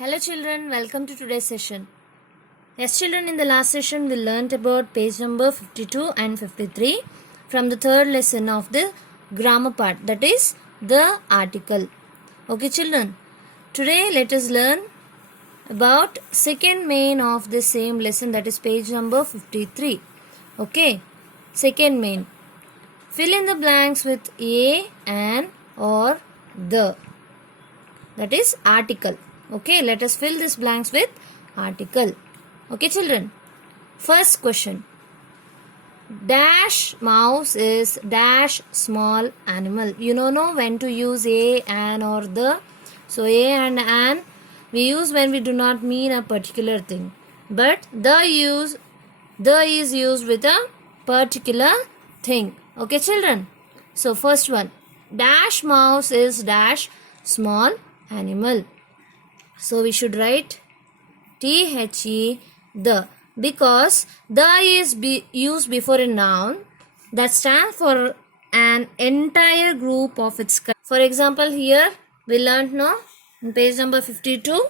Hello children, welcome to today's session. Yes children, in the last session we learnt about page number 52 and 53 from the third lesson of the grammar part, that is the article. Okay children, today let us learn about second main of the same lesson, that is page number 53. Okay, second main. Fill in the blanks with a, an or the, that is article. Okay, let us fill these blanks with article. Okay children, first question. Dash mouse is dash small animal. You know when to use a, an or the. So a and an we use when we do not mean a particular thing, but the is used with a particular thing. Okay children, so first one, dash mouse is dash small animal. So we should write the, because the is used before a noun that stands for an entire group of its kind. For example, here we learnt now in page number 52,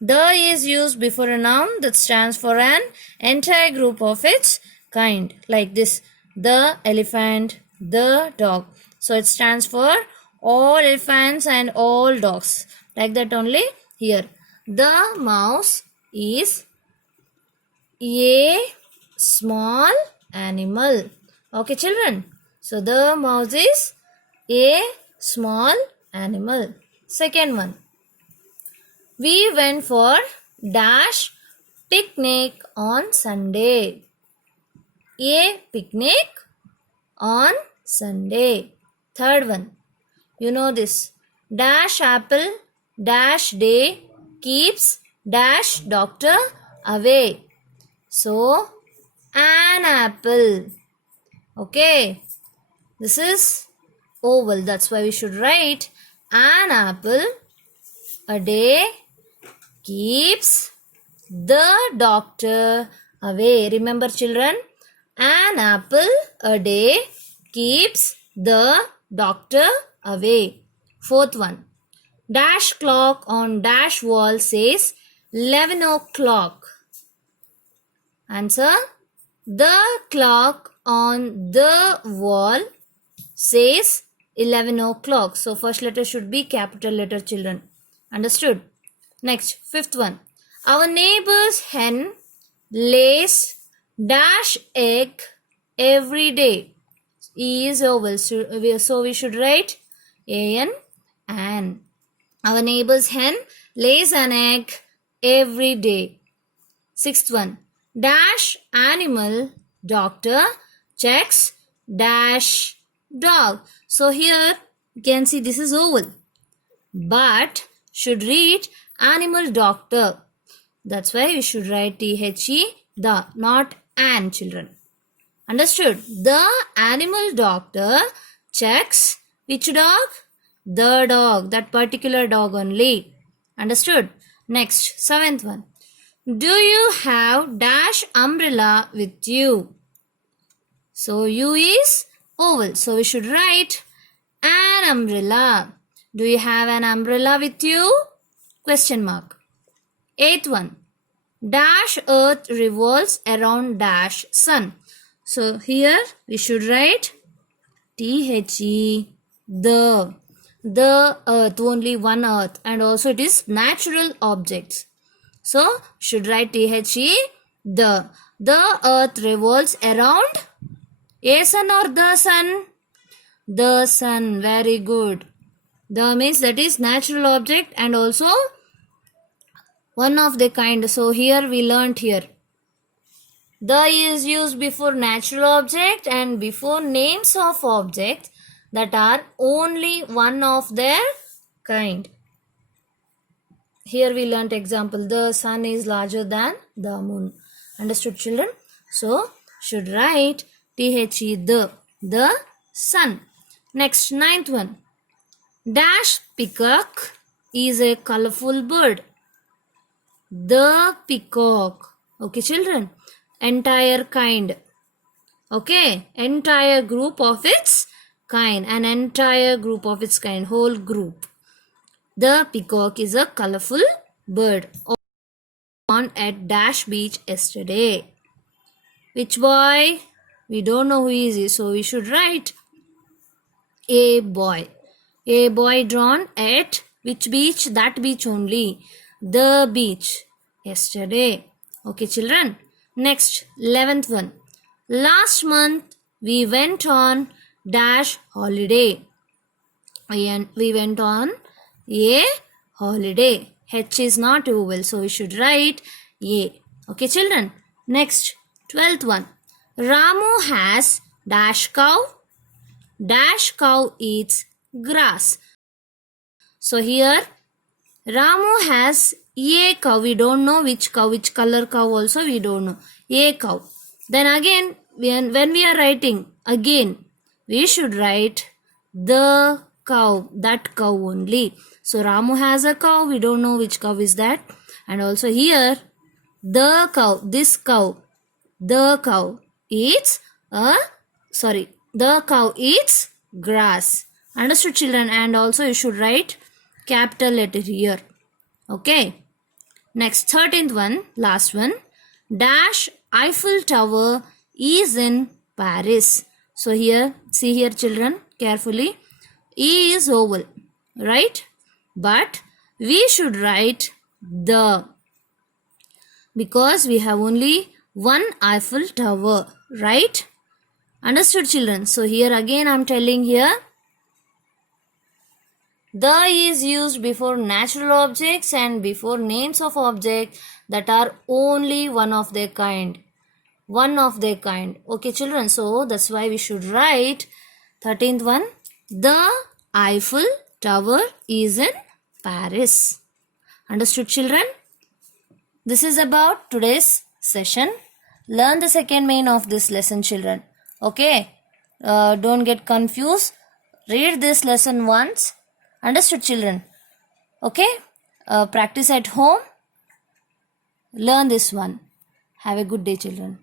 the is used before a noun that stands for an entire group of its kind, like this, the elephant, the dog. So it stands for all elephants and all dogs, like that only here. The mouse is a small animal. Okay children, so the mouse is a small animal. Second one, we went for dash picnic on Sunday. A picnic on Sunday. Third one, you know this, dash apple dash day keeps dash doctor away. So an apple. Okay, this is oval, that's why we should write an apple a day keeps the doctor away. Remember children, an apple a day keeps the doctor away. Fourth one, dash clock on dash wall says 11 o'clock. Answer, the clock on the wall says 11 o'clock. So first letter should be capital letter children. Understood? Next, fifth one, our neighbor's hen lays dash egg every day. E is oval, so we should write an. Our neighbor's hen lays an egg every day. Sixth one, dash animal doctor checks dash dog. So here you can see this is oval, but should read animal doctor. That's why we should write the, not an children. Understood? The animal doctor checks which dog? The dog, that particular dog only. Understood? Next, seventh one, do you have dash umbrella with you? So U is oval, so we should write an umbrella. Do you have an umbrella with you? Question mark. Eighth one, dash earth revolves around dash sun. So here we should write the earth, only one earth, and also it is natural objects. So should write the earth revolves around a sun or the sun? The sun, very good. The means that is natural object and also one of the kind. So here we learnt here, the is used before natural object and before names of objects that are only one of their kind. Here we learnt example, the sun is larger than the moon. Understood children? So should write the sun. Next, ninth one, dash peacock is a colorful bird. The peacock. Okay children, entire kind. Okay, entire group of its kind, an entire group of its kind, whole group. The peacock is a colorful bird on at dash beach yesterday. Which boy? We don't know who is he, so we should write a boy. A boy drawn at which beach? That beach only. The beach. Yesterday. Okay, children. Next, 11th one. Last month we went on dash holiday. We went on a holiday. H is not vowel, so we should write a. Okay, children. Next, 12th one. Ramu has dash cow. Dash cow eats grass. So here Ramu has a cow. We don't know which cow, which color cow also we don't know. A cow. Then again, when we are writing, again, we should write the cow, that cow only. So Ramu has a cow. We don't know which cow is that. And also here, the cow, this cow, the cow eats the cow eats grass. Understood, children? And also you should write capital letter here. Okay. Next, 13th one, last one. Dash Eiffel Tower is in Paris. So here, see here, children, carefully. E is oval, right? But we should write the, because we have only one Eiffel Tower, right? Understood, children? So here again I am telling here, the is used before natural objects and before names of objects that are only one of their kind. One of their kind. Okay, children. So that's why we should write 13th one. The Eiffel Tower is in Paris. Understood, children? This is about today's session. Learn the second main of this lesson, children. Okay? Don't get confused. Read this lesson once. Understood, children? Okay? Practice at home. Learn this one. Have a good day, children.